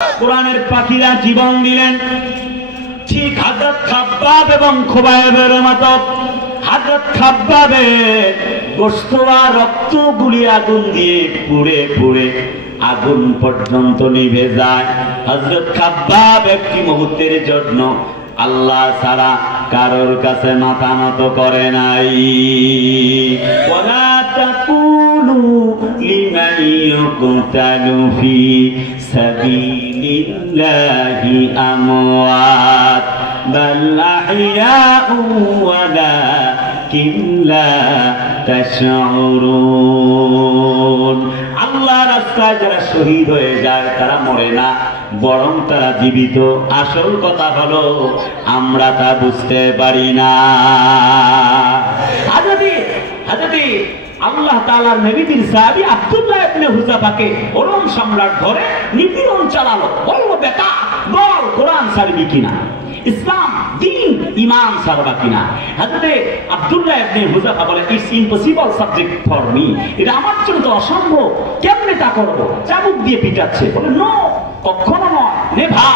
কোরআনের পাখিরা জীবন দিলেন। ঠিক হযরত খাব্বাব এবং খুবাইবের মতো হযরত খাব্বাবের গোশত আর রক্তগুলি আগুন দিয়ে পুড়ে পুড়ে আগুন পর্যন্ত নিভে যায়। হযরত খাব্বাব একটি মুহূর্তের জন্য আল্লাহ ছাড়া কারোর কাছে মাথা নত করে নাই। ওয়ালা তাকুলু লিমান ইউকতালু ফি সাবিলিল্লাহি আমওয়াত বাল আহইয়াউ ওয়ালাকিন লা তাশউরুন। আল্লাহ রাস্তায় যারা শহীদ হয়ে যায় তারা মরে না, বরং তারা জীবিত। আসল কথা হলো আমরা তা বুঝতে পারি না। হাজরতে আল্লাহ তাআলার নবীর সাহাবী আব্দুল্লাহ ইবনে হুযাফাকে রোম সম্রাট ধরে নিপীড়ন চালালো। বলল বেটা বল কোরআন ছাড়বি কিনা, ইসলাম দ্বীন ঈমান ছাড়বা কিনা। হযরতে আব্দুল্লাহ ইবনে হুযাফা বলে it's impossible subject for me, এটা আমার জন্য তো অসম্ভব, কেমনে তা করব? চাবুক দিয়ে পিটাচ্ছে। বলে নো, কখনো নয়, নেভা,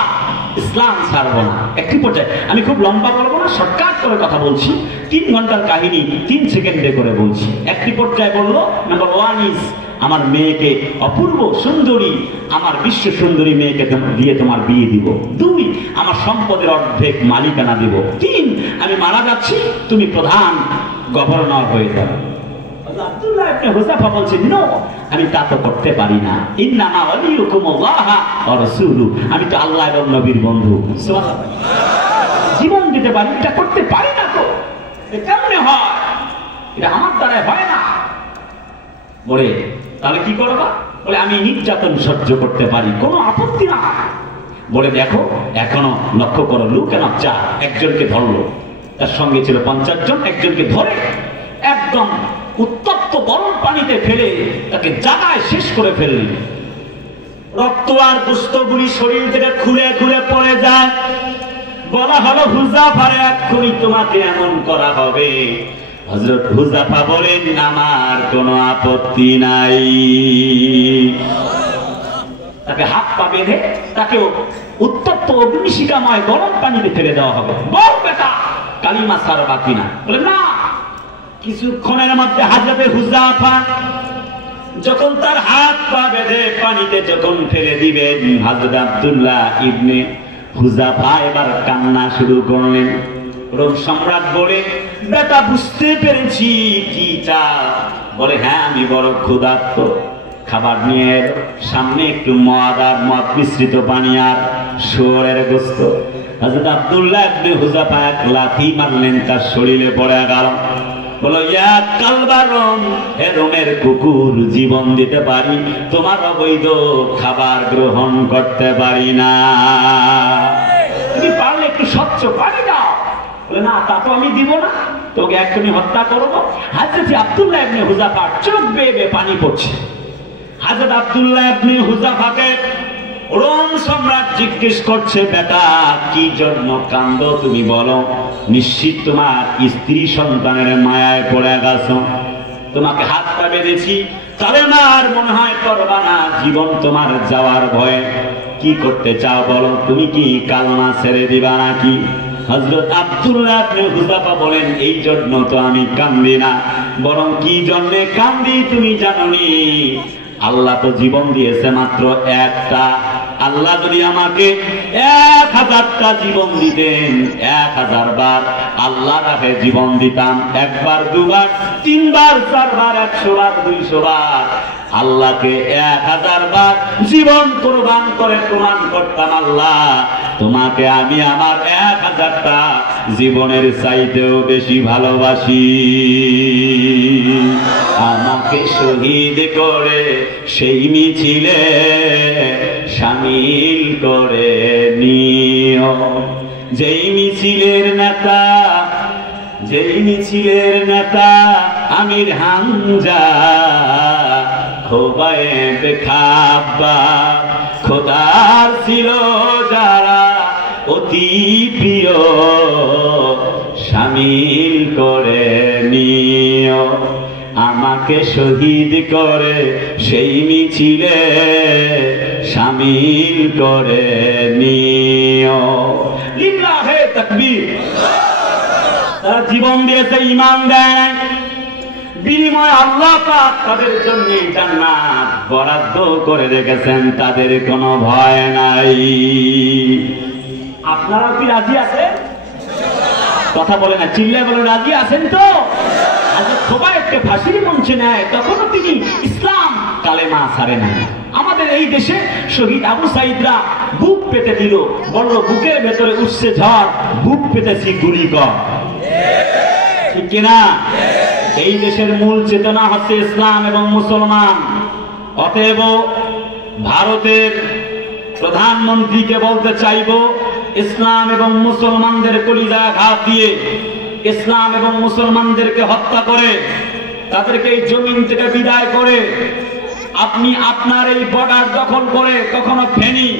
ইসলাম ছাড়বো না। একটি পর্যায়ে আমি খুব লম্বা বলবো না, শর্টকাট করে কথা বলছি, 3 ঘন্টার কাহিনী 3 সেকেন্ডে করে বলছি। একটি পর্যায়ে বললো নাম্বার 1 ইজ আমার মেয়েকে অপূর্ব সুন্দরী, আমার বিশ্ব সুন্দরী মেয়েকে দিয়ে তোমার বিয়ে দিব। 2 আমার সম্পদের অর্ধেক মালিকানা দিব। 3 আমি মারা যাচ্ছি, তুমি প্রধান গভর্নর হয়ে যাবে। আব্দুল্লাহ ইবনে হুযাফা বলছেন নো, আমি তা তো করতে পারি না। ইন্নামা ওয়ালিয়ুকুমুল্লাহ ওয়া রাসূলুহু, আমি তো আল্লাহ এবং নবীর বন্ধু। সুবহানাল্লাহ, জীবন দিতে পারি, এটা করতে পারি না। তো এটা কেমনে হয়? এটা আমার দ্বারা হয় না। বলে তাহলে কি করবা? বলে আমি নির্যাতন সহ্য করতে পারি, কোনো আপত্তি না। বলে দেখো এখনো লক্ষ্য করো, লুকেন আচ্ছা একজনকে ধরলো, তার সঙ্গে ছিল 50 জন, একজনকে ধরে একদম উত্তপ্ত গরম পানিতে ফেলে তাকে জাগায় শেষ করে ফেললেন। রক্ত আর গোশতগুলি শরীর থেকে খুলে খুলে পড়ে যায়। বলা হলো হুযাফারে এক্ষুনি তোমাকে এমন করা হবে। হযরত হুযাফা বলেন আমার কোনো আপত্তি নাই। তাকে হাত পা বেঁধে তাকে উত্তপ্ত অগ্নিশিখাময় গরম পানিতে ফেলে দেওয়া হবে। বল বেটা কালিমা ছাড়বা কিনা? বলে না। কিছুক্ষণের মধ্যে হযরত হুযাফা যখন তার হাত পা বেঁধে পানিতে যখন ফেলে দিবেন, হযরত আব্দুল্লাহ ইবনে হুযাফা এবার কান্না শুরু করলেন। রোম সম্রাট বলে বেটা বুঝতে পেরেছি কি চাও। বলে হ্যাঁ আমি বড় ক্ষুধার্ত, খাবার নিয়ে সামনে একটু মদ আর মদ মিশ্রিত পানি আর শুয়োরের গোশত। হযরত আব্দুল্লাহ ইবনে হুযাফা এক লাথি মারলেন, তার শরীরে পড়ে গেল। বলো ইয়া কালবা রোম, হে রোমের কুকুর, জীবন দিতে পারি, তোমার অবৈধ খাবার গ্রহণ করতে পারি না। তুমি পারলে একটু স্বচ্ছ পানি দাও। বলে না তা তো আমি দিব না, তোকে এক্ষুনি হত্যা করবো। হযরত আব্দুল্লাহ ইবনে হুযাফা চোখ বেয়ে বেয়ে পানি পড়ছে। হযরত আব্দুল্লাহ ইবনে হুযাফাকে রোম সম্রাট জিজ্ঞেস করছে বেটা কি জন্য কান্দো তুমি বলো? নিশ্চিত তোমার স্ত্রী সন্তানের মায়ায় পড়ে গেছো, তোমাকে হাত পা বেঁধেছি, কালেমা আর মনে হয় করবা না, জীবন তোমার যাওয়ার ভয়ে। কি করতে চাও বলো? তুমি কি কালমা ছেড়ে দিবা নাকি? হযরত আব্দুল্লাহ ইবনে হুযাফা বলেন এই জন্য তো আমি কান্দি না, বরং কি জন্য কান্দি তুমি জানোনি? আল্লাহ তো জীবন দিয়েছে মাত্র একটা। আল্লাহ যদি আমাকে 1000টা জীবন দিতেন, 1000 বার আল্লাহ রাহে জীবন দিতাম, 1 বার 2 বার 3 বার 4 বার 100 বার 200 বার আল্লাহকে 1000 বার জীবন কুরবান করে প্রমাণ করতাম আল্লাহ তোমাকে আমি আমার 1000টা জীবনের চাইতেও বেশি ভালোবাসি। আমাকে শহীদ করে সেই মিছিলে শামিল করে নিও। যেই মিছিলের নেতা আমির হামজা, খোবায়েব খাব্বাব, খোদার ছিল যারা অতি প্রিয়, শামিল করে নিও। আমাকে আমাকে শহীদ করে সেই মিছিলে শামিল করে নিও। লিল্লাহে তাকবীর। তারা জীবন দিয়েছে, ঈমান দেয় নাই, বিনিময়ে আল্লাহ পাক তাদের জন্য জান্নাত বরাদ্দ করে রেখেছেন, তাদের কোনো ভয় নাই। আপনারা কি রাজি আছেন? কথা বলে না, চিল্লায় বলে রাজি আছেন তো? সবাইকে ফাঁসির মঞ্চে নেয়, তখনও তিনি ইসলাম কালেমা ছাড়ে নাই। আমাদের এই দেশে শহীদ আবু সাইদরা বুক পেতে দিল, বলল বুকের ভেতরে উঠছে ঝড়, বুক পেতেছি গুলি কর। ঠিক কিনা? এই দেশের মূল চেতনা হচ্ছে ইসলাম এবং মুসলমান। অতএব ভারতের প্রধানমন্ত্রীকে বলতে চাইব, ইসলাম এবং মুসলমানদের কলিজা ঘাত দিয়ে, ইসলাম এবং মুসলমানদেরকে হত্যা করে, তাদেরকে এই জমিন থেকে বিদায় করে আপনি আপনার এই বর্ডার দখল করে কখনো ফেনী,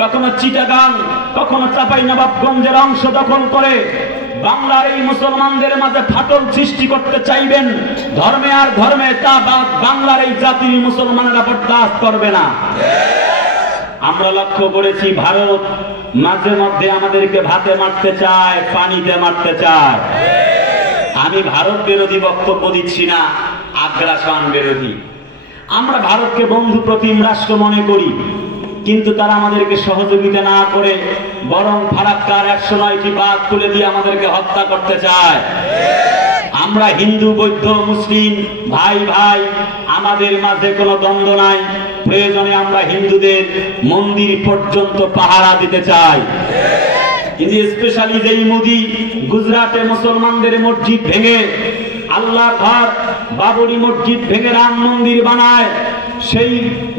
কখনো চিটাগাং, কখনো চাঁপাইনবাবগঞ্জের অংশ দখল করে বাংলার এই মুসলমানদের মাঝে ফাটল সৃষ্টি করতে চাইবেন। ধর্মে আর ধর্মে তা বাংলার এই জাতির মুসলমানেরা বরদাস্ত করবে না। আমরা লক্ষ্য করেছি ভারত মাঝে মধ্যে আমাদেরকে ভাতে মারতে চায়, পানিতে মারতে চায়। আমি ভারত বিরোধী বক্তব্য দিচ্ছি না, আগ্রাসন বিরোধী। আমরা ভারতকে বন্ধু প্রতিম রাষ্ট্র মনে করি, কিন্তু তারা আমাদেরকে সহযোগিতা না করে বরং ফারাক্কার 109টি বাঁধ তুলে দিয়ে আমাদেরকে হত্যা করতে চায়। আমরা হিন্দু, বৌদ্ধ, মুসলিম ভাই ভাই, আমাদের মাঝে কোনো দ্বন্দ্ব নাই। প্রয়োজনে আমরা হিন্দুদের মন্দির পর্যন্ত পাহারা দিতে চাই। কিন্তু স্পেশালি যেই মোদি গুজরাটে মুসলমানদের মসজিদ ভেঙে, আল্লাহর ঘর বাবরি মসজিদ ভেঙে রাম মন্দির বানায়, সেই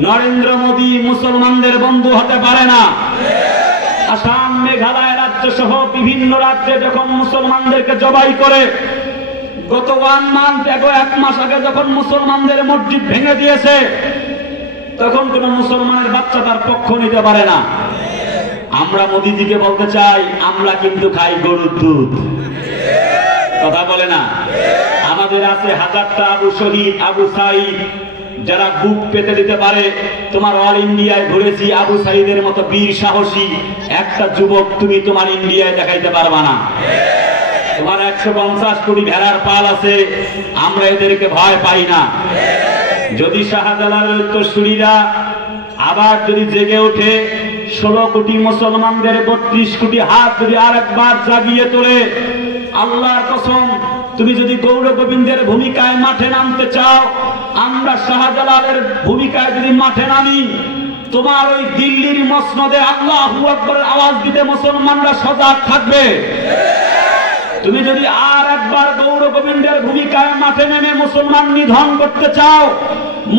নরেন্দ্র মোদি মুসলমানদের বন্ধু হতে পারে না। আসাম, মেঘালয় রাজ্য সহ বিভিন্ন রাজ্যে যখন মুসলমানদেরকে জবাই করে, গত 1 মাস আগে যখন মুসলমানদের মসজিদ ভেঙে দিয়েছে, তখন কোন মুসলমানের বাচ্চা তার পক্ষ নিতে পারে না। আমরা মোদিজিকে বলতে চাই, আমরা কিন্তু খাই গরুর দুধ। কথা বলে না? আমাদের আছে হাজারটা আবু শহীদ, আবু সাইদ, যারা বুক পেতে দিতে পারে। তোমার অল ইন্ডিয়ায় ঘুরেছি, আবু সাইদের মতো বীর সাহসী একটা যুবক তুমি তোমার ইন্ডিয়ায় দেখাইতে পারবা না। তোমার 150 কোটি ভেড়ার পাল আছে, আমরা এদেরকে ভয় পাই না। যদি শাহজালালের উত্তরসূরিরা আবার যদি জেগে ওঠে, 16 কোটি মুসলমানদের 32 কোটি হাত যদি আরেকবার জাগিয়ে তোলে, আল্লাহর কসম, তুমি যদি গৌর গোবিন্দের ভূমিকায় মাঠে নামতে চাও, আমরা শাহজালালের ভূমিকায় যদি মাঠে নামি, তোমার ওই দিল্লির মসনদে আল্লাহু আকবারের আওয়াজ দিতে মুসলমানরা সজাগ থাকবে। তুমি যদি আর একবার গৌর গোবিন্দের ভূমিকায় মাঠে নেমে মুসলমান নিধন করতে চাও,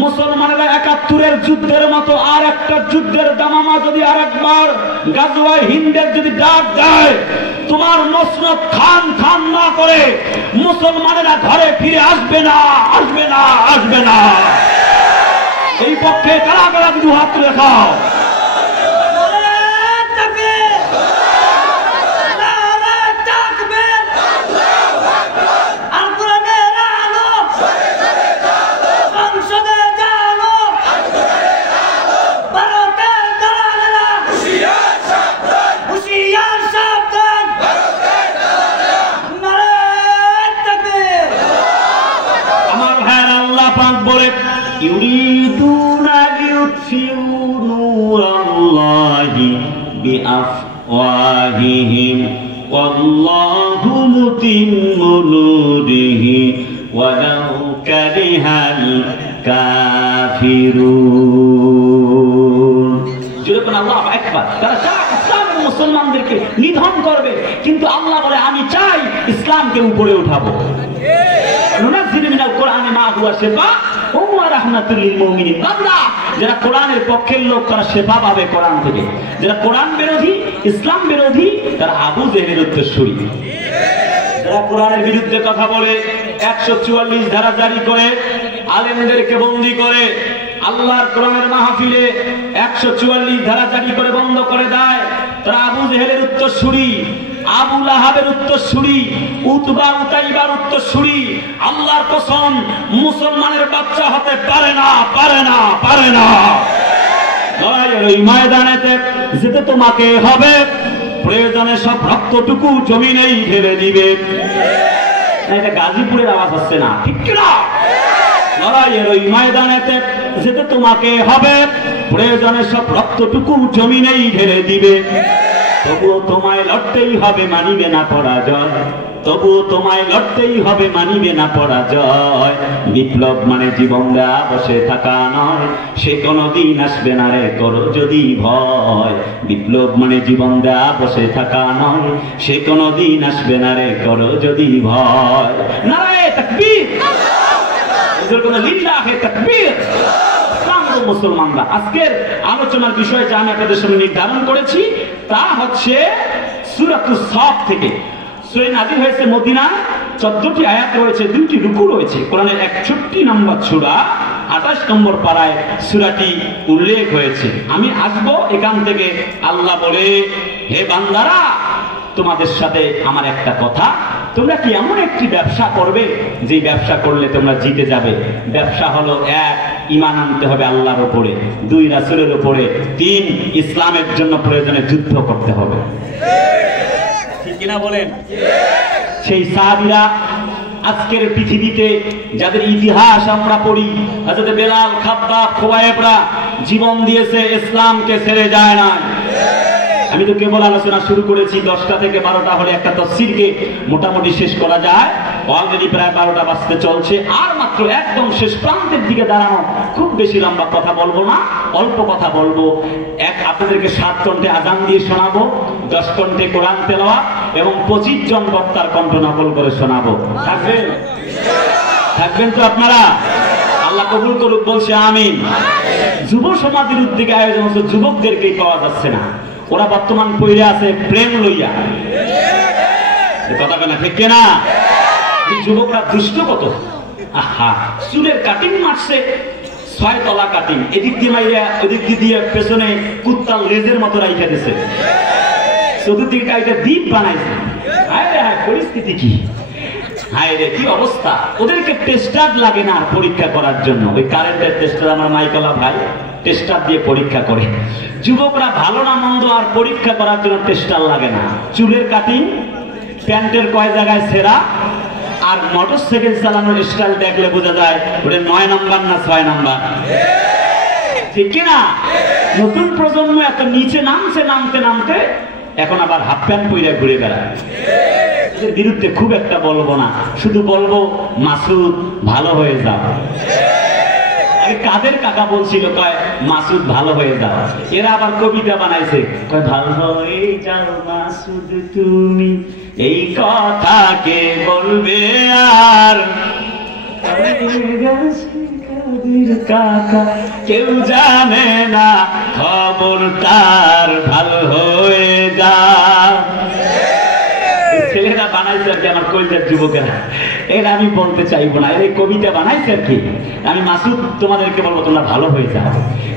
মুসলমানেরা 71-এর যুদ্ধের মতো আর একটা যুদ্ধের দামামা যদি আর একবার গাজওয়ায়ে হিন্দের যদি ডাক দেয়, তোমার মসনদ খান খান না করে মুসলমানেরা ঘরে ফিরে আসবে না, আসবে না, আসবে না। এই পক্ষে কারা কারা দু হাত রেখাও। ইউরিদুনা লিউতফিউ নূরাল্লাহি বিআফওয়াহিহিম ওয়াল্লাহু মুতিম্মু নূরিহি ওয়ালাউ কারিহাল কাফিরুন। যখন আল্লাহু আকবার, তারা চায় ইসলাম এবং মুসলমানদেরকে নিধন করবে, কিন্তু আল্লাহ বলে আমি চাই ইসলামকে উপরে উঠাবো। নুনাজ্জিলু মিনাল কোরআনি মা হুয়া শিফা ওয়া রাহমাতুল লিল মুমিনিন। বান্দা যারা কোরআনের পক্ষের লোক, তারা শেফা পাবে কোরআন থেকে। যারা কোরআন বিরোধী, ইসলাম বিরোধী, তারা আবু জেহেলের উত্তরসূরি। যারা কোরআনের বিরুদ্ধে কথা বলে, 144 ধারা জারি করে, আলেমদেরকে বন্দী করে, আল্লাহর কোরআনের মাহফিলে 144 ধারা জারি করে বন্ধ করে দেয়, তারা আবু জেহেলের উত্তরসূরি। আবু লাহাবের উত্তরসূরি, উতবা উতাইবার উত্তরসূরি। আল্লাহর কসম, মুসলমানের বাচ্চা হতে পারে না, পারে না, পারে না। লড়াইয়ের ওই ময়দানেতে যেতে তোমাকে হবে, প্রয়োজনে সব রক্তটুকু জমিনেই ঢেলে দিবে। এটা গাজীপুরের আওয়াজ হচ্ছে না, ঠিক কিনা? লড়াইয়ের ওই ময়দানেতে যেতে তোমাকে হবে, প্রয়োজনে সব রক্তটুকু জমিনেই ঢেলে দিবে। তবুও তোমায় লড়তেই হবে, মানিবে না পরাজয়। তবুও তোমায় লড়তেই হবে, মানিবে না পরাজয়। বিপ্লব মানে জীবন দেয়া বসে থাকা নয়, সে কোনদিন আসবে না রে করো যদি ভয়। বিপ্লব মানে জীবন দেয়া বসে থাকা নয়, সে কোনদিন আসবে না রে করো যদি ভয়। নারায়ে তাকবীর, লিল্লাহে তাকবীর। মুসলমানরা আজকের আলোচনার বিষয় যা আমি আপনাদের সামনে নির্ধারণ করেছি তা হচ্ছে সূরাতুস সাফ থেকে। সূরা নাযিল হয়েছে মদিনায়, 14টি আয়াত রয়েছে, 2টি রুকু রয়েছে। কোরআনের 61 নম্বর সূরা 28 নম্বর পারায় সূরাটি উল্লেখ হয়েছে। আমি আসবো এখান থেকে। আল্লাহ বলে, হে বান্দারা, তোমাদের সাথে আমার একটা কথা, তোমরা কি এমন একটি ব্যবসা করবে যে ব্যবসা করলে তোমরা জিতে যাবে? ব্যবসা হলো 1, ঈমান আনতে হবে আল্লাহর উপরে, 2 রাসূলের উপরে, 3 ইসলামের জন্য প্রয়োজনে যুদ্ধ করতে হবে। ঠিক কিনা বলেন? সেই সাহাবীরা আজকের পৃথিবীতে যাদের ইতিহাস আমরা পড়ি, হযরত বেলাল, খাব্বাব, খুবাইবরা জীবন দিয়েছে, ইসলামকে ছেড়ে যায় না। আমি তো কেবল আলোচনা শুরু করেছি, 10টা থেকে 12টা হলে একটা তাফসীরকে মোটামুটি শেষ করা যায়। অলরেডি প্রায় 12টা বাজতে চলছে, আর মাত্র একদম শেষ প্রান্তের দিকে দাঁড়ানো। খুব বেশি লম্বা কথা বলবো না, অল্প কথা বলবো। আপনাদেরকে 7 কণ্ঠে আযান দিয়ে শোনাবো, 10 কণ্ঠে কোরআন তেলাওয়াত এবং 25 জন বক্তার কণ্ঠ নকল করে শোনাবো। থাকবেন? থাকবেন তো আপনারা? আল্লাহ কবুল করুক, বলছে আমিন। যুব সমাজের উদ্যোগে আয়োজন হচ্ছে, যুবকদেরকেই পাওয়া যাচ্ছে না। ওরা বর্তমান পইরে আছে প্রেম লইয়া। কথা কেনা ঠিক কিনা? যুবকরা দুষ্ট কত! আহা, চুলের কাটিং মারছে, 6 তলা কাটিং, এদিক দিয়ে মাইরা ওদিক দিয়ে পেছনে কুত্তার লেজের মতো রাইখা দিছে, চতুর্দিকে কাইটা দ্বীপ বানাইছে। হায় রে হায়, পরিস্থিতি কি! হায় রে, কি অবস্থা! ওদেরকে টেস্টার লাগে না পরীক্ষা করার জন্য। ওই কারেন্টের টেস্টার আমার মাইকলা ভাই টেস্টার দিয়ে পরীক্ষা করে। যুবকরা ভালো না মন্দ আর পরীক্ষা করার জন্য টেস্টার লাগে না। চুলের কাটিং, প্যান্টের কয় জায়গায় ছেঁড়া, আর মোটরসাইকেল চালানোর স্টাইল দেখলে বোঝা যায় ওটা 9 নাম্বার না 6 নাম্বার। ঠিক কিনা? নতুন প্রজন্ম এত নিচে নামছে, নামতে নামতে এখন আবার হাফ প্যান্ট পরে ঘুরে বেড়ায়। এর বিরুদ্ধে খুব একটা বলবো না, শুধু বলবো মাসুদ ভালো হয়ে যাও। কাদের কাকা বলছিল, কয় মাসুদ ভালো হয়ে যাও। এরা আবার কবিতা বানাইছে, কয় ভালো হয়ে যাও মাসুদ তুমি, এই কথা কে বলবে আর? কাকা কেউ জানে না খবর তার, ভালো হয়ে যা। ছেলেরা বানাইছে আর কি, আমার কলজার যুবকেরা। এটা আমি বলতে চাইবো না, এই কবিতা বানাইছে আর কি। আমি মাসুদ তোমাদেরকে বলবো, তোমরা ভালো হয়ে যাও।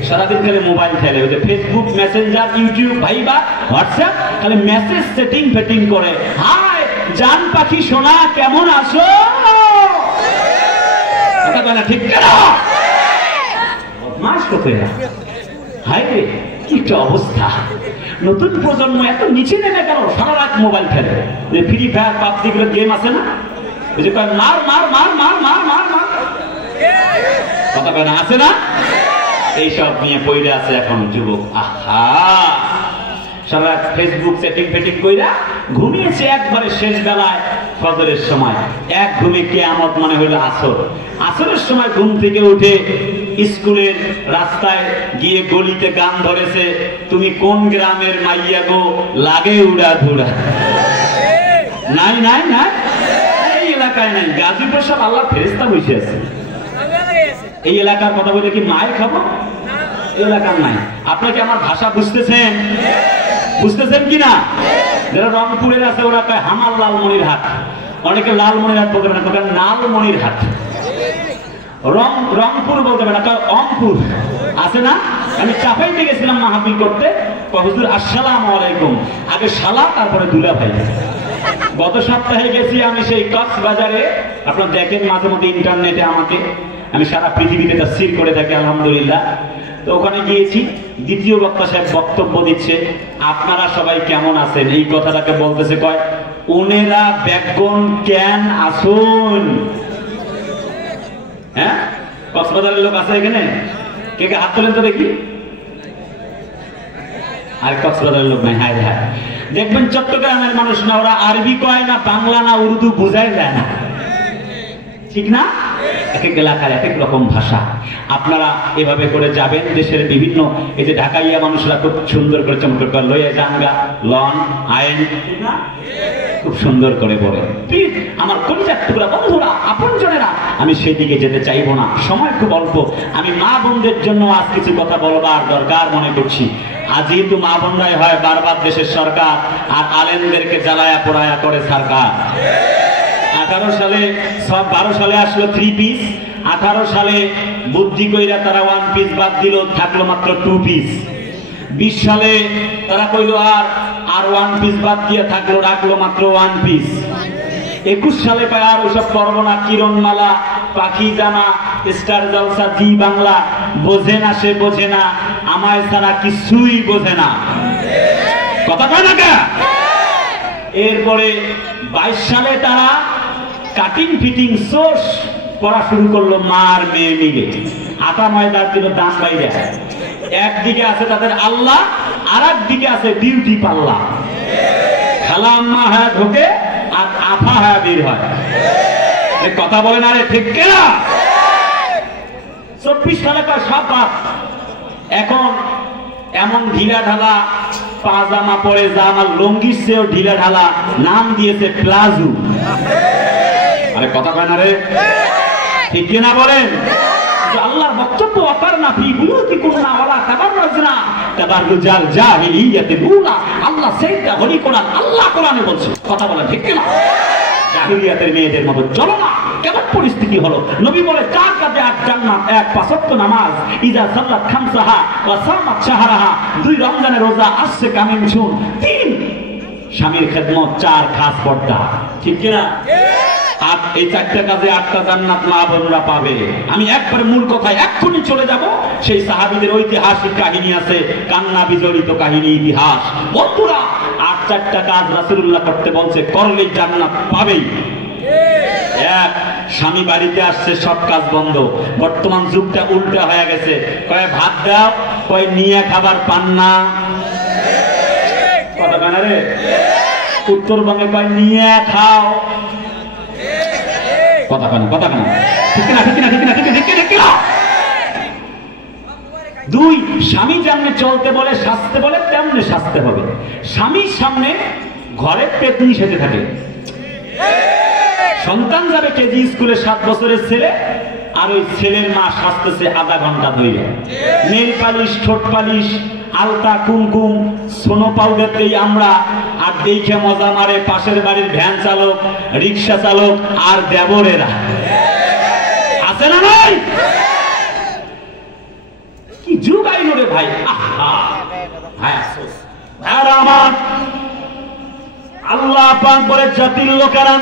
সারাদিন খালি মোবাইল খেলে, ওই যে Facebook, Messenger, YouTube, viva, WhatsApp, খালি মেসেজ সেটিং ফেটিং করে। হাই জান পাখি সোনা, কেমন আছো? ঠিক কেনা? মাস কত! হাই রে, কি একটা অবস্থা! নতুন প্রজন্ম এত নিচে নেমে গেল, সারা রাত মোবাইল খেলে। যে ফ্রি ফায়ার, পাবজি গুলো গেম আছে না, ওই যে মার মার মার মার মার মার মার, কথা কেনা আছে না? এইসব নিয়ে পড়ে আছে এখন যুবক। আহা, সারা ফেসবুক সেটিং ফেটিং কইরা ঘুমিয়েছে একবারে শেষ বেলায় ফজরের সময়। এক ঘুমে কিয়ামত মনে হলো আসর। আসরের সময় ঘুম থেকে উঠে স্কুলের রাস্তায় গিয়ে গলিতে গান ধরেছে, তুমি কোন গ্রামের মাইয়া গো, লাগে উড়া ধুড়া। নাই নাই নাই, এই এলাকায় নাই। গাজীপুর সব আল্লাহ ফেরেশতা বসে আছে। এই এলাকার কথা বলে কি মায়ের খাবো? এই এলাকার নাই। আপনাকে আমার ভাষা বুঝতেছেন? বুঝতেছেন কিনা? যারা রংপুরের আছে ওরা কয় হামার লালমনির হাট, অনেকে লালমনির হাট বলতে পারে না, নালমনির হাট। রংপুর বলতে পারে না, অংপুর আছে না? আমি চাপাইতে গেছিলাম মাহফিল করতে, হুজুর আসসালামু আলাইকুম, আগে শালা তারপরে দুলা ভাই। গত সপ্তাহে গেছি আমি সেই কক্সবাজারে, আপনারা দেখেন মাঝে মধ্যে ইন্টারনেটে আমাকে, আমি সারা পৃথিবীতে তাফসীর করে থাকি আলহামদুলিল্লাহ। তো ওখানে গিয়েছি, দ্বিতীয় বক্তা সাহেব বক্তব্য দিচ্ছে, আপনারা সবাই কেমন আছেন, এই কথাটাকে বলতেছে, কয় উনেরা বেগুন কেন আসুন। হ্যাঁ, কক্সবাজারের লোক আছে এখানে? কে কে হাত তোলেন তো দেখি। আর কক্সবাজারের লোক নাই। হায় হায়, দেখবেন চট্টগ্রামের মানুষ না, ওরা আরবি কয় না, বাংলা না, উর্দু বোঝাই যায় না, ঠিক না? এক এক এলাকার এক এক রকম ভাষা। আপনারা এভাবে করে যাবেন দেশের বিভিন্ন, এই যে ঢাকাইয়া মানুষরা খুব সুন্দর করে চমৎকার লইয়া জানগা লন আইন, ঠিক না? খুব সুন্দর করে বলে। প্লিজ আমার কলিজার টুকরা বন্ধুরা, আপনজনেরা, আমি সেদিকে যেতে চাইবো না, সময় খুব অল্প। আমি মা বোনদের জন্য আজ কিছু কথা বলবার দরকার মনে করছি। আজ যেহেতু মা বোনরাই হয় বারবার দেশের সরকার, আর আলেমদেরকে জ্বালায়া পোড়ায়া করে সরকার। 18 সালে, 12 সালে আসলো 3 পিস, 18 সালে বুদ্ধি কইরা তারা 1 পিস বাদ দিল, থাকলো মাত্র 2 পিস। 20 সালে তারা কইলো আর 1 পিস বাদ দিয়ে থাকলো, রাখলো মাত্র 1 পিস। 21 সালে পায় আর ওসব করবো না, কিরণমালা, পাখি জামা, স্টার জলসা, জি বাংলা, বোঝে না সে বোঝে না, আমায় ছাড়া কিছুই বোঝে না, কথা কয় না কে? এরপরে 22 সালে তারা কাটিং ফিটিং সোর্স পড়া শুরু করলো, মার মেয়ে মিলে আটা ময়দার দিল দাম বাইরে। একদিকে আছে তাদের আল্লাহ, আর একদিকে আছে বিউটি পাল্লা। খালা আম্মা হ্যাঁ ঢোকে আর আফা হ্যাঁ বের হয়, কথা বলে না রে, ঠিক কিনা? 24 সালে সব বাদ। এখন এমন ঢিলা ঢালা পাজামা পরে যা আমার লঙ্গির চেয়েও ঢিলা ঢালা, নাম দিয়েছে প্লাজো। আরে কথা কয় না রে, ঠিক কিনা বলেন? আল্লাহর বক্তব্য অকার না ফি বুয়ুতি কুন্না ওয়ালা তাবাররুজনা তাবাররুজাল জাহিলিয়াতিল উলা। আল্লাহ সেইটা হলি কোরআন, আল্লাহ কোরআনে বলছে, কথা বলেন ঠিক কিনা? জাহিলিয়াতের মেয়েদের মতো চলো না। কেমন পরিস্থিতি হলো? নবী বলে 4 কাজে 8 জান্নাত, 1 5 ওয়াক্ত নামাজ, ইজা সাল্লাত খামসাহা ওয়া সামাত শাহরাহা, 2 রমজানের রোজা, আসছে কামিন শুন, 3 স্বামীর খেদমত, 4 খাস পর্দা, ঠিক কিনা? আর এই 4টা কাজে 8টা জান্নাত মা বোনরা পাবে। আমি একবারে মূল কথায় এক্ষুনি চলে যাব। সেই সাহাবীদের ঐতিহাসিক কাহিনী আছে, কান্না বিজড়িত কাহিনী, ইতিহাস। বন্ধুরা, 4টা কাজ রাসূলুল্লাহ করতে বলছে, করলে জান্নাত পাবেই। এক, স্বামী বাড়িতে আসছে, সব কাজ বন্ধ। বর্তমান যুগটা উল্টা হয়ে গেছে, কয় ভাত দাও, কয় নিয়ে খাবার পান না, কথা কেন রে? উত্তরবঙ্গে কয় নিয়ে খাও, কথা কেন, কথা কেন, ঠিক না? ঠিক না, ঠিক না, ঠিক না, ঠিক না। 2, স্বামী যেমনে চলতে বলে, সাজতে বলে, তেমনে সাজতে হবে। স্বামীর সামনে ঘরে পেতনি সেজে থাকে। সন্তান যাবে কেজি স্কুলে, 7 বছরের ছেলে, আর ওই ছেলের মা সাজতেছে আধা ঘন্টা ধরে। নেল পালিশ, ঠোঁট পালিশ, আলতা, কুমকুম, সোনো পাউডার দেই আমরা, আর দেখে মজা মারে পাশের বাড়ির ভ্যান চালক, রিক্সা চালক আর দেবরেরা। আছে না নাই? কি যুগ আইলো রে ভাই! আমার আল্লাহ পাক বলে, জাতির লোকেরা,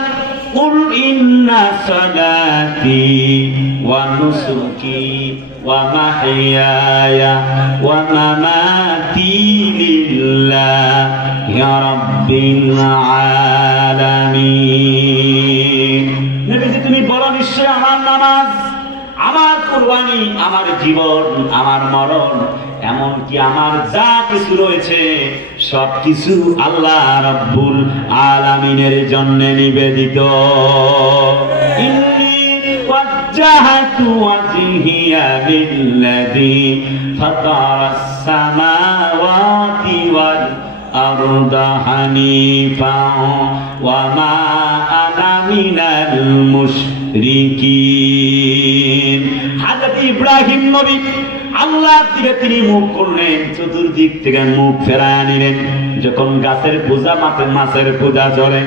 কুল ইন্না সালাতি ওয়া নুসুকি ওয়া মাহইয়ায়া ওয়া মামাতি লিল্লাহি রাব্বিল আলামিন। নবীজি তুমি বলো, নিশ্চয় আমার নামাজ, আমার কুরবানি, আমার জীবন, আমার মরণ, এমনকি আমার যা কিছু রয়েছে সবকিছু আল্লাহ রাব্বুল আলামিনের জন্য নিবেদিত। ইন্নী ওয়াজ্জাহতু ওয়াজহিয়া লিল্লাযী ফাতারাস সামাওয়াতি ওয়াল আরদা হানিফান ওয়া মা আনা মিনাল মুশরিকিন। হযরত ইব্রাহিম নবী আল্লাহর দিকে তিনি মুখ করলেন, চতুর্দিক থেকে মুখ ফেরায় নিলেন। যখন গাছের পূজা, মাছের পূজা চলে,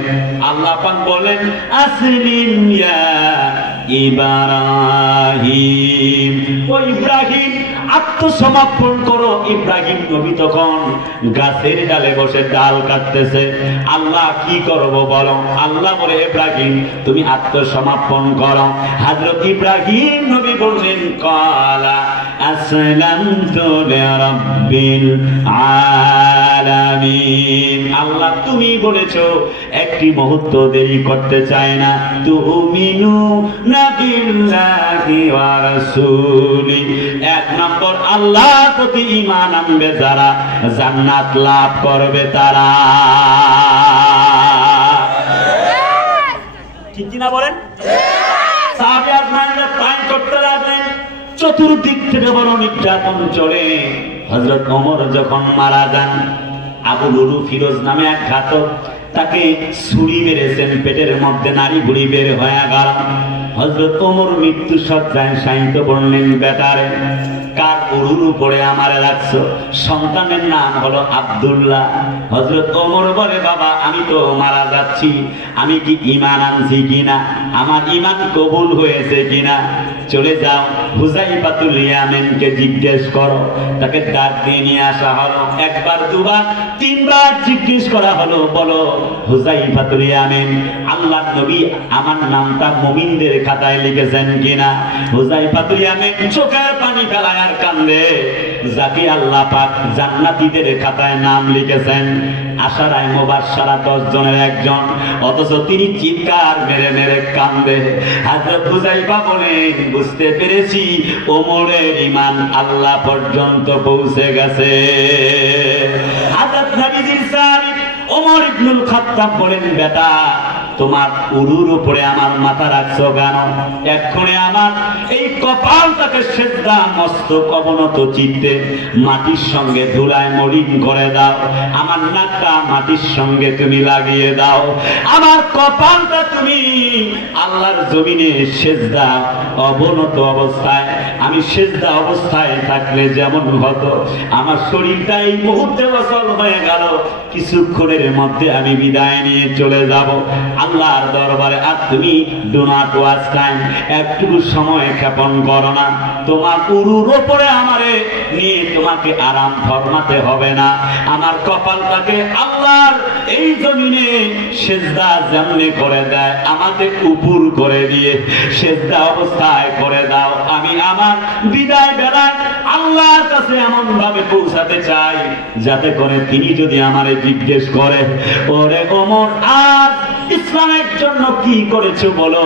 আল্লাহ পাক বলেন, আসলিম ইয়া ইব্রাহিম, ও ইব্রাহিম আত্মসমর্পণ করো। ইব্রাহিম নবী তখন গাছের ডালে বসে ডাল কাটতেছে। আল্লাহ কি করবো বলো? আল্লাহ বলে ইব্রাহিম তুমি আত্মসমর্পণ করো। হযরত ইব্রাহিম নবী বললেন ক্বালা আসলামতু লিরাব্বিল আলামিন। আল্লাহ তুমি বলেছো, একটি মুহূর্ত দেরি করতে চায় না। তুমিনুনা বিল্লাহি ওয়া রাসূলি, এক নম্বর আল্লাহর প্রতি ঈমান আনবে যারা, জান্নাত লাভ করবে তারা। ঠিক কি না বলেন? সাহাবী আজমাইনরা প্ল্যান করতে লাগলেন, চতুর্দিক থেকে বড় নির্যাতন চলে। হযরত ওমর যখন মারা যান, আবু লুলু ফিরোজ নামে এক ঘাতক তাকে ছুরি মেরেছেন, পেটের মধ্যে নাড়ি ভুঁড়ি বের হয়ে গেল। হযরত ওমর মৃত্যু সজ্জায় শায়িত বললেন, বেটারে কার উরুর উপরে আমারে রাখছো? সন্তানের নাম হলো আব্দুল্লাহ। হযরত ওমর বলে, বাবা আমি তো মারা যাচ্ছি, আমি কি ঈমান আনছি কিনা, আমার ঈমান কবুল হয়েছে কিনা? চলে যাও হুযাইফাতুল ইয়ামানকে জিজ্ঞেস করো। তাকে ডাক দিয়ে নিয়ে আসা হলো। একবার দুবার তিনবার জিজ্ঞেস করা হলো, বলো হুযাইফাতুল ইয়ামান, আল্লাহর নবী আমার নামটা মুমিনদের খাতায় লিখেছেন কিনা? হুযাইফাতুল ইয়ামান চোখের পানি ফেলায় আর কান্দে, যাকে আল্লাহ পাক জান্নাতীদের খাতায় নাম লিখেছেন, আশারায়ে মুবাশশারা 10 জনের একজন, অথচ তিনি চিৎকার মেরে মেরে কান্দে। হযরত হুযাইফা বলেন, বুঝতে পেরেছি ওমরের ঈমান আল্লাহ পর্যন্ত পৌঁছে গেছে। হযরত নবীজির সাহাবী ওমর ইবনুল খাত্তাব বলেন, বেটা তোমার উরুর উপরে আমার মাথা রাখছো কেন? এক্ষুনি আমার এই কপালটাকে সেজদা, মস্তক অবনত চিত্তে মাটির সঙ্গে ধুলায় মলিন করে দাও, আমার নাকটা মাটির সঙ্গে তুমি লাগিয়ে দাও, আমার কপালটা তুমি আল্লাহর জমিনে সেজদা অবনত অবস্থায়, আমি সেজদা অবস্থায় থাকলে যেমন হতো, আমার শরীরটা এই মুহূর্তে অচল হয়ে গেল, কিছুক্ষণের মধ্যে আমি বিদায় নিয়ে চলে যাব আল্লাহর দরবারে। আর তুমি ডু নট ওয়াস্ট টাইম, একটু সময় ক্ষেপণ করো না, তোমার উরুর উপরে আমারে নিয়ে তোমাকে আরাম ফরমাতে হবে না, আমার কপালটাকে আল্লাহর এই জমিনে সেজদা যেমনি করে দেয় আমাকে উপর করে দিয়ে সেজদা অবস্থায় করে দাও, আমি আমার বিদায় বেলা আল্লাহর কাছে এমন ভাবে পৌঁছাতে চাই যাতে করে তিনি যদি আমারে জিজ্ঞেস করে, ওরে ওমর আর ইসলামের জন্য কি করেছো বলো,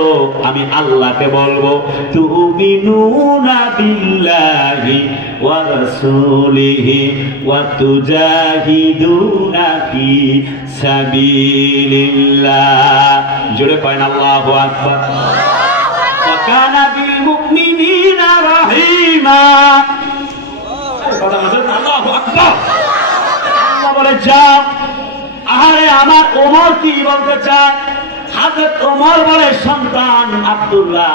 আমি আল্লাহকে বলবো তুমিনুনা বিল্লাহি ওয়া রাসূলিহি ওয়া তুজাহিদুনা ফি সাবিলিল্লাহ। জোরে করেন আল্লাহু আকবার। ওয়া কানা বিল মুমিনিনা রাহিমা। আল্লাহু আকবার। আল্লাহ বলে, যাও। আরে আমার ওমর কি বলতে চায়? হযরত ওমর বলে, সন্তান আব্দুল্লাহ,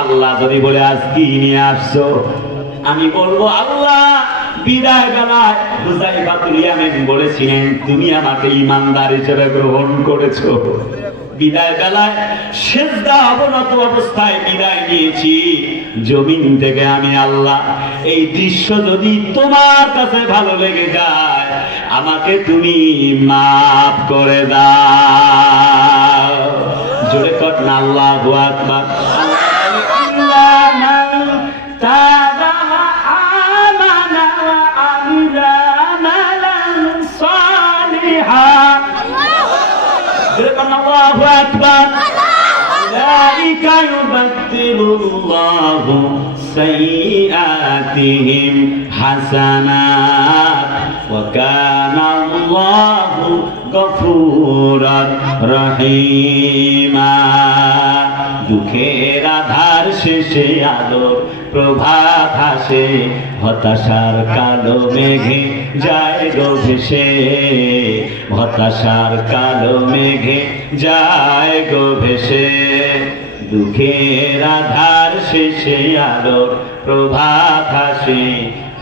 আল্লাহ যদি বলে আজ কি নিয়ে আসছো, আমি বলবো আল্লাহ বিদায় বেলায় হুযাইফাতুল ইয়ামান বলেছিলেন তুমি আমাকে ঈমানদার হিসেবে গ্রহণ করেছো, বিদায় বেলায় সেজদা অবনত অবস্থায় বিদায় নিয়েছি জমিন থেকে আমি আল্লাহ। এই দৃশ্য যদি তোমার কাছে ভালো লেগে যায় আমাকে তুমি মাফ করে দাও। জোরে কর না আল্লাহু আকবার। আল্লাহু আকবার। أولئك يبدل الله سيئاتهم حسنات وكان الله غفورا رحيما। দুঃখের আধার শেষে আলোর প্রভাত হাসে, হতাশার কালো মেঘে যায় গো ভেসে, হতাশার কালো মেঘে যায় গো ভেসে। দুঃখের আধার শেষে আলোর প্রভাত হাসে,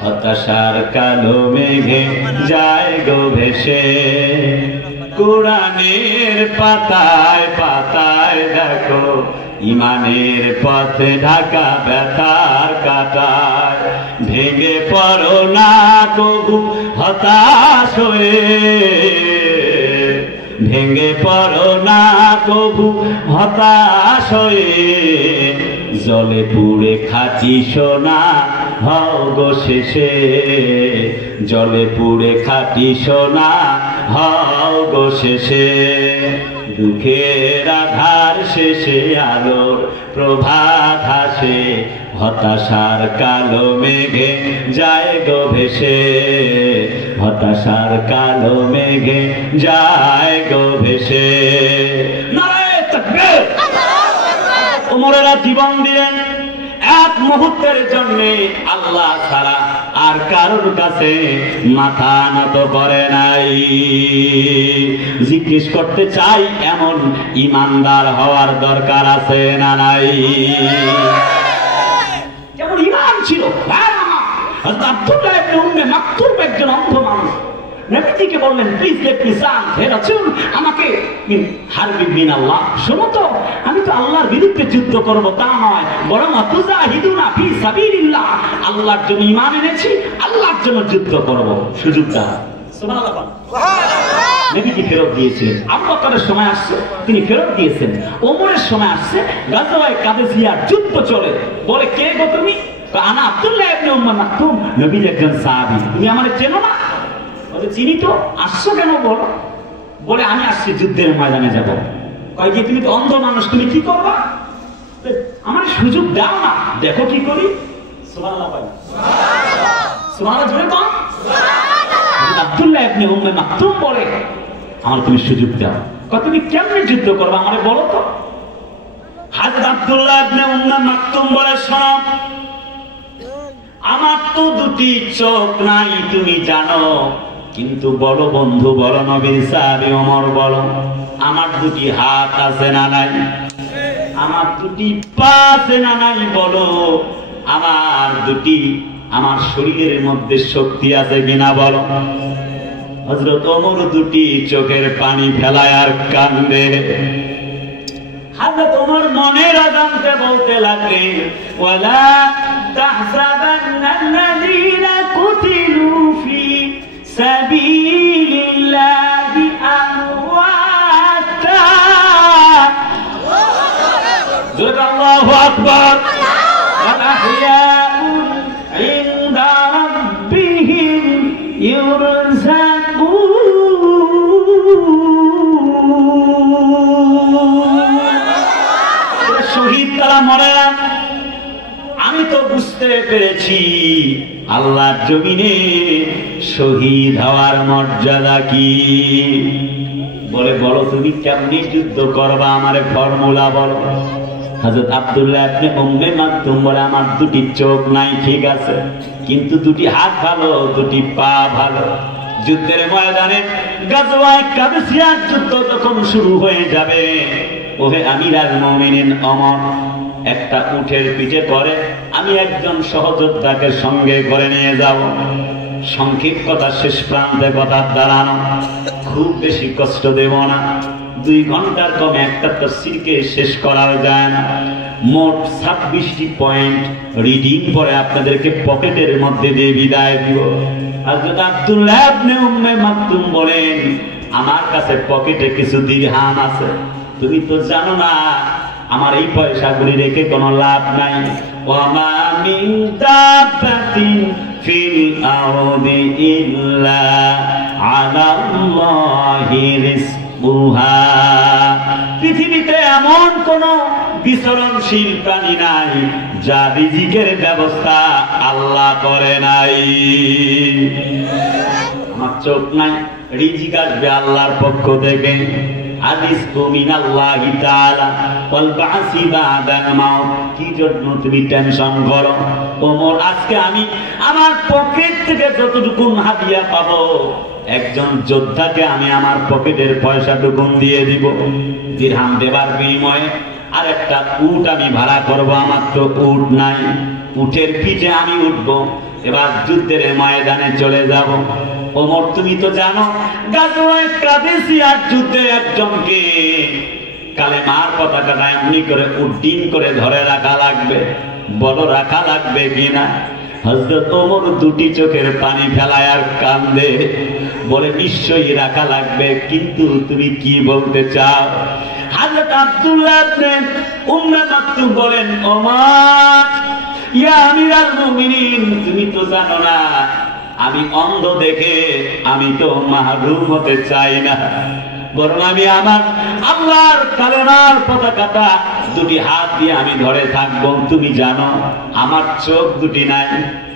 হতাশার কালো মেঘে যায় গো ভেসে। কোরআনের পাতায় পাতায় দেখো ইমানের পথে ঢাকা ব্যথার কাটায়, ভেঙে পড়ো না কবু হতাশ হয়ে, ভেঙে পড়ো না কবু হতাশ হয়ে, জলে পুড়ে খাঁটি সোনা হও গো শেষে, জলে পুড়ে খাঁটি সোনা হও গো শেষে। দুঃখের আধার শেষে আলোর প্রভাত হাসে, হতাশার কালো মেঘে যায় গো ভেসে, হতাশার কালো মেঘে যায় গো ভেসে। নারায়ে তাকবীর। ওমরেরা জীবন দিলেন এক মুহূর্তের জন্য, আল্লাহ ছাড়া আর কারোর কাছে মাথা নত করে নাই। জিজ্ঞেস করতে চাই, এমন ইমানদার হওয়ার দরকার আছে না নাই? যেমন ইমান ছিল আব্দুল্লাহ ইবনে উম্মে মাকতুম একজন অন্ধ মানুষ, নবীজিকে বললেন, প্লিজ লেট মি সান, হে রাসূল আমাকে হারবি মিনাল্লাহ, শোনো তো আমি তো আল্লাহর বিরুদ্ধে যুদ্ধ করব তা নয়, বরং তুজাহিদুনা ফি সাবিলিল্লাহ, আল্লাহর জন্য ঈমান এনেছি, আল্লাহর জন্য যুদ্ধ করব, সুযোগ দাও। সুবহানাল্লাহ। নবীজি ফেরত দিয়েছিলেন। আবু বকরের সময় আসছে, তিনি ফেরত দিয়েছেন। ওমরের সময় আসছে, গাজওয়ায়ে কাদেসিয়ার যুদ্ধ চলে। বলে, কে গো তুমি? আনা আব্দুল্লাহ ইবনে উম্মে মাকতুম, নবীর একজন সাহাবী, তুমি আমারে চেনো না? বলে, চিনি তো, আসছো কেন বলো? বলে, আমি আসছি যুদ্ধের ময়দানে যাব। কয় যে তুমি তো অন্ধ মানুষ, তুমি কি করবা? আমার সুযোগ দাও না, দেখো কি করি। সুবহানাল্লাহ বলেন। সুবহানাল্লাহ জোরে বল। আব্দুল্লাহ ইবনে উম্মে মাকতুম বলে, আমার তুমি সুযোগ দাও। কয় তুমি কেমনে যুদ্ধ করবা আমারে বলো তো। হযরত আব্দুল্লাহ ইবনে উম্মে মাকতুম বলে, শোনো, আমার তো দুটি চোখ নাই তুমি জানো, কিন্তু বলো বন্ধু, বলো নবীর সাহাবী ওমর, বলো আমার দুটি হাত আছে না নাই? আমার দুটি পা আছে না নাই? বলো আমার শরীরের মধ্যে শক্তি আছে কিনা বলো। হযরত ওমর দুটি চোখের পানি ফেলায় আর কান্দে। হযরত ওমর মনের অজান্তে বলতে লাগলেন, ওয়ালা তাহসাবান্নাল্লাযীনা কুতিলু ফি সাবিলিল্লাহি আমওয়াতা। জোরে আল্লাহু আকবার। ওয়া আহইয়াউন ইনদা রাব্বিহিম ইউরযাকুন। শহীদ তারা মরে না। আমি তো বুঝতে পেরেছি আল্লাহর জমিনে শহীদ হওয়ার মর্যাদা কি। বলে, বলো তুমি কেমনি যুদ্ধ করবা, আমারে ফর্মুলা বলো। হযরত আব্দুল্লাহ ইবনে উম্মে মাকতুম বলে, আমার দুটি চোখ নাই ঠিক আছে, কিন্তু দুটি হাত ভালো, দুটি পা ভালো। যুদ্ধের ময়দানে গাজওয়ায়ে কাদেসিয়ার যুদ্ধ তখন শুরু হয়ে যাবে। ওহে আমিরাল মুমিনিন ওমর একটা উটের পিঠে করে আমি একজন সহযোদ্ধাকে সঙ্গে করে নিয়ে যাব। সংক্ষিপ্ত কথা, শেষ প্রান্তে কথা দাঁড়ানো, খুব বেশি কষ্ট দেব না। 2 ঘন্টার কম একটা তাফসীরকে শেষ করা যায় না। মোট 26টি পয়েন্ট রিডিং পরে আপনাদেরকে পকেটের মধ্যে দিয়ে বিদায় দিব। হযরত আব্দুল্লাহ ইবনে উম্মে মাকতুম বলেন, আমার কাছে পকেটে কিছু দিরহাম আছে, তুমি তো জানো না আমার এই পয়সাগুলি রেখে কোনো লাভ নাই। ওয়ামা মিন দাব্বাতিন ফিল আরদি ইল্লা আলাল্লাহি রিজকুহা। পৃথিবীতে এমন কোন বিচরণশীল প্রাণী নাই যা রিজিকের ব্যবস্থা আল্লাহ করে নাই। আমার চোখ নাই, রিজিক আসবে আল্লাহর পক্ষ থেকে। কি জন্য তুমি টেনশন করো? ওমর, আজকে আমি আমার পকেট থেকে যতটুকু হাদিয়া পাবো, একজন যোদ্ধাকে আমি আমার পকেটের পয়সাটুকু দিয়ে দিব। দিরহাম দেবার বিনিময়ে আর একটা উট আমি ভাড়া করবো। আমার তো উট নাই, উটের পিঠে আমি উঠবো, এবার যুদ্ধের ময়দানে চলে যাব। ওমর, তুমি তো জানো গাজওয়ায়ে কাদেসিয়ার যুদ্ধে একজনকে কালেমার পতাকাটা এমনি করে উড্ডীন করে ধরে রাখা লাগবে। বলো রাখা লাগবে কিনা? হযরত ওমর দুটি চোখের পানি ফেলায় আর কান্দে, বলে নিশ্চয়ই রাখা লাগবে, কিন্তু তুমি কি বলতে চাও? হযরত আব্দুল্লাহ ইবনে উম্মে মাকতুম বলেন, ওমর ইয়া আমিরাল মুমিনিন, তুমি তো জানো না আমি অন্ধ দেখে আমি তো মাহরুম হতে চাই না, বরং আমি আমার আল্লাহর কালেমার পতাকাটা দুটি হাত দিয়ে আমি ধরে থাকবো। তুমি জানো আমার চোখ দুটি নাই,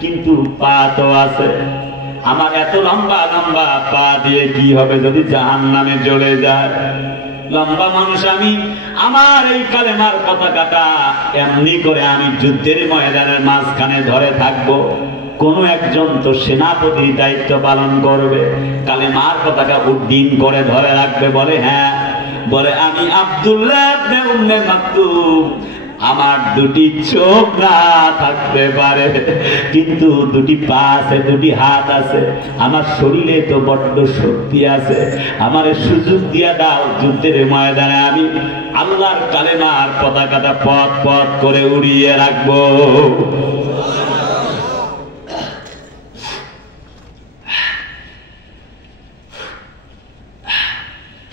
কিন্তু পা তো আছে। আমার এত লম্বা লম্বা পা দিয়ে কি হবে যদি জাহান্নামে জ্বলে যায়? লম্বা মানুষ আমি, আমার এই কালেমার পতাকাটা এমনি করে আমি যুদ্ধের ময়দানের মাঝখানে ধরে থাকবো। কোন একজন তো সেনাপতির দায়িত্ব পালন করবে, কালেমার পতাকা উড্ডীন করে ধরে রাখবে। বলে হ্যাঁ, বলে আমি আব্দুল্লাহ ইবনে উম্মে মাকতুম, আমার দুটি চোখ না থাকতে পারে, কিন্তু দুটি পা আছে, দুটি হাত আছে, আমার শরীরে তো বড্ড শক্তি আছে, আমারে সুযোগ দিয়া দাও, যুদ্ধের ময়দানে আমি আল্লাহর কালেমার পতাকাটা পথ পথ করে উড়িয়ে রাখবো।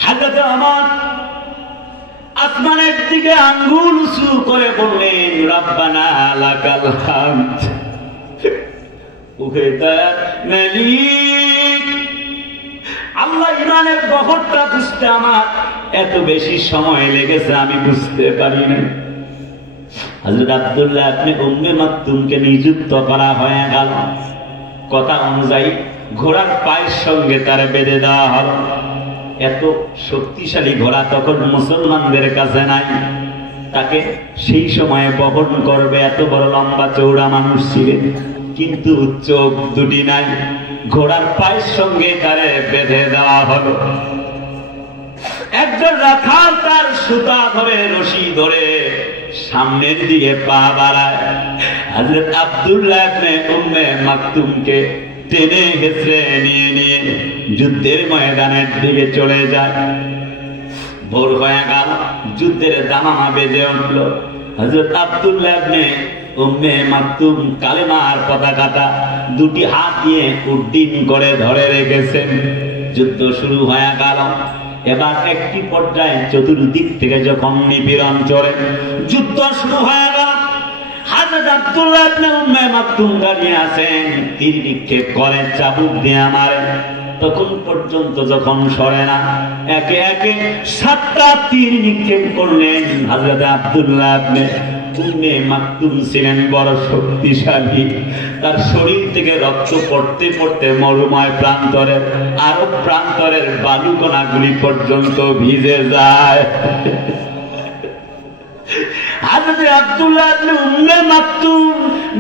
হযরত ওমর আসমানের দিকে আঙ্গুল উঁচু করে বললেন, রব্বানা লাকাল হামদ, ওহে দয়ার মালিক, আল্লাহ ইমানের বহরটা বুঝতে আমার এত বেশি সময় লেগেছে, আমি বুঝতে পারি না। হযরত আব্দুল্লাহ ইবনে উম্মে মাকতুমকে নিযুক্ত করা হয়ে গেল। কথা অনুযায়ী ঘোড়ার পায়ের সঙ্গে তার বেঁধে দেওয়া হলো। এত শক্তিশালী ঘোড়া তখন মুসলমানদের কাছে নাই, তাকে সেই সময়ে বহন করবে এত বড় লম্বা চৌড়া মানুষ ছিলেন, কিন্তু চোখ দুটি নাই। ঘোড়ার পায়ের সঙ্গে তারে বেঁধে দেওয়া হলো। একজন রাখাল তার সুতা ধরে, রশি ধরে সামনের দিকে পা বাড়ায়। হযরত আব্দুল্লাহ ইবনে উম্মে মাকতুমকে টেনে হেঁচড়ে নিয়ে নিয়ে যুদ্ধের ময়দানের দিকে চলে যায়। ভোর হয়ে গেল, যুদ্ধের দামামা বেজে উঠল। হযরত আব্দুল্লাহ ইবনে উম্মে মাকতুম কালেমার পতাকাটা দুটি হাত দিয়ে উড্ডীন করে ধরে রেখেছেন। যুদ্ধ শুরু হয়ে গেল। এবার একটি পর্যায়ে চতুর্দিক থেকে যখন নিপীড়ন চলে, যুদ্ধ শুরু হয়ে গেল। হযরত আব্দুল্লাহ ইবনে উম্মে মাকতুম দাঁড়িয়ে আছেন, তীর নিক্ষেপ করে, চাবুক দিয়ে মারে। তখন পর্যন্ত যখন সরে না, একে একে 7টা তীর নিক্ষেপ করলেন। হযরত আব্দুল্লাহ ইবনে উম্মে মাকতুম ছিলেন বড় শক্তিশালী, তার শরীর থেকে রক্ত পড়তে পড়তে মরুময় প্রান্তরের আরব প্রান্তরের বালুকণাগুলি পর্যন্ত ভিজে যায়। হযরত আব্দুল্লাহ ইবনে উম্মে মাকতুম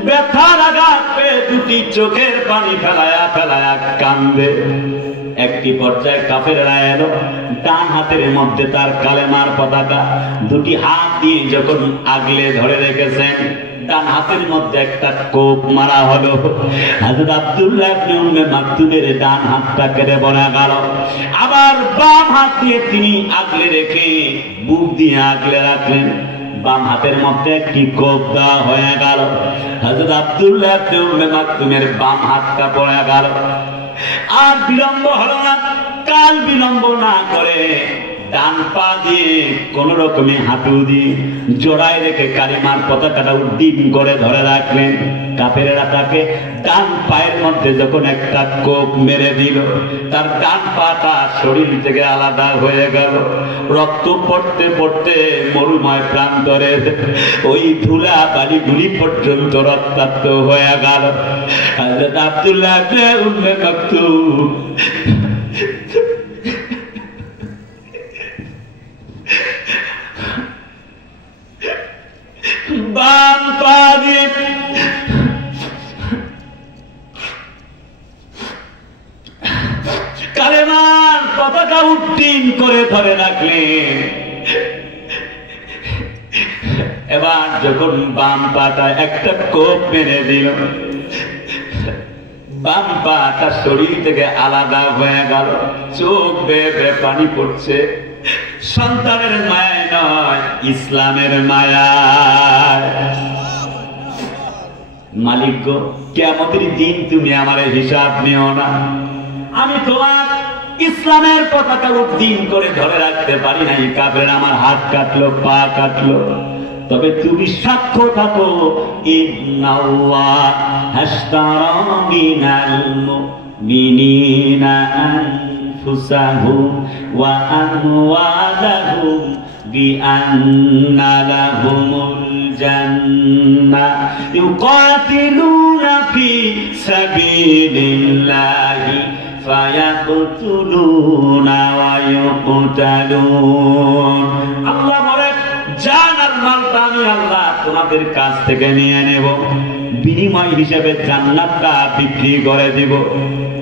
ব্যথার আঘাত পেয়ে দুটি চোখের পানি ফেলায়া ফেলায়া কান্দে। একটি পর্যায়ে কাফেররা এলো, ডান হাতের মধ্যে তার কালেমার পতাকা, দুটি হাত দিয়ে যখন আগলে ধরে রেখেছেন, ডান হাতের মধ্যে একটা কোপ মারা হলো। হযরত আব্দুল্লাহ ইবনে উম্মে মাকতুমের ডান হাতটা কেটে পড়ে গেল। আবার বাম হাত দিয়ে তিনি আগলে রেখে বুক দিয়ে আগলে রাখলেন। বাম হাতের মধ্যে একটি কোপ দেওয়া হয়ে গেল। হযরত আব্দুল্লাহ ইবনে উম্মে মাকতুমের বাম হাতটা পড়ে গেল। আর বিলম্ব হলো না, কাল বিলম্ব না করে ডান পা দিয়ে কোন রকমে হাঁটু দিয়ে জোড়ায় রেখে কালিমার পতাকাটা উড্ডীন করে ধরে রাখলেন। কাফেরেরা তাকে ডান পায়ের মধ্যে যখন একটা কোপ মেরে দিল, তার ডান পাটা শরীর থেকে আলাদা হয়ে গেল। রক্ত পড়তে পড়তে মরুময় প্রান্তরের ওই ধুলা বালিগুলি পর্যন্ত রক্তাক্ত হয়ে গেল। হযরত আব্দুল্লাহ ইবনে উম্মে মাকতুম বাম পা দিয়ে কালেমার পতাকা উড্ডীন করে ধরে রাখলেন। এবার যখন বাম পাটা একটা কোপ মেরে দিল, বাম পাটা শরীর থেকে আলাদা হয়ে গেল। চোখ বেয়ে বেয়ে পানি পড়ছে। সন্তানের মায়া নয়, ইসলামের মায়া। মালিক গো, কিয়ামতের দিন তুমি আমার হিসাব নিও না। আমি তোমার ইসলামের পতাকা উদ্দিন করে ধরে রাখতে পারি নাই, কাফের আমার হাত কাটলো, পা কাটলো, তবে তুমি সাক্ষ্য থাকো ইন্নাল্লাহ হাশতারা মিনাল মুমিনিনা আনফুসাহুম ওয়া আমওয়ালাহুম বিআন্না লাহুমুল জান্নাহ ইউকাতিলুনা ফি সাবিলিল্লাহি ফায়াকতুলুনা ওয়া ইউকতালুন। আল্লাহ বলেন জান আর মালটা আমি আল্লাহ তোমাদের কাছ থেকে নিয়ে নেব, বিনিময় হিসেবে জান্নাতটা বিক্রি করে দিব।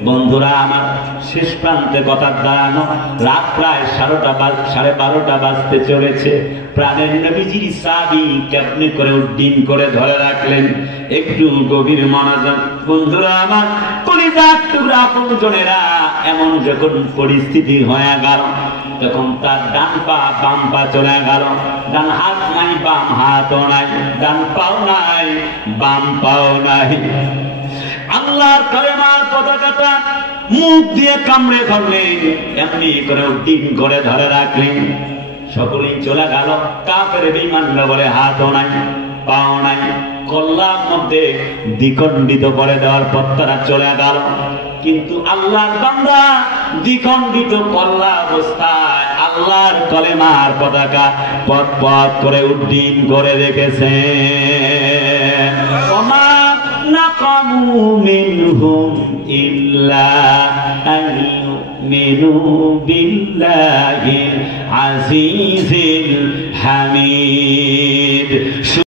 বন্ধুরা আমার, শেষ প্রান্তে কথা দাঁড়ানো, রাত প্রায় 12:30 বাজতে চলেছে। প্রাণের নবীজির সাহাবী কেমনে করে উড্ডীন করে ধরে রাখলেন, একটু গভীর মনোযোগ। বন্ধুরা আমার, কলিজার টুকরা আপনজনেরা, এমন যখন পরিস্থিতি হয়ে গেল, তখন তার ডান পা বাম পা চলে গেল, ডান হাত নাই বাম হাতও নাই, ডান পাও নাই বাম পাও নাই। আল্লাহর কালেমার পতাকাটা মুখ দিয়ে কামড়ে ধরলেন, এমনি করে উড্ডীন করে ধরে রাখলেন। সকলেই চলে গেল। কাফের বেঈমানরা বলে হাতও নাই পাও নাই, কল্লার মধ্যে দ্বিখণ্ডিত করে দেওয়ার পর তারা চলে গেল। কিন্তু আল্লাহর বান্দা দ্বিখণ্ডিত কল্লা অবস্থায় আল্লাহর কলেমার পতাকা পথ পথ করে উড্ডীন করে রেখেছে। ওমা নাকামু মিনহুম ইল্লা আইয়ুমিনু বিল্লাহিল আজিজিল হামিদ।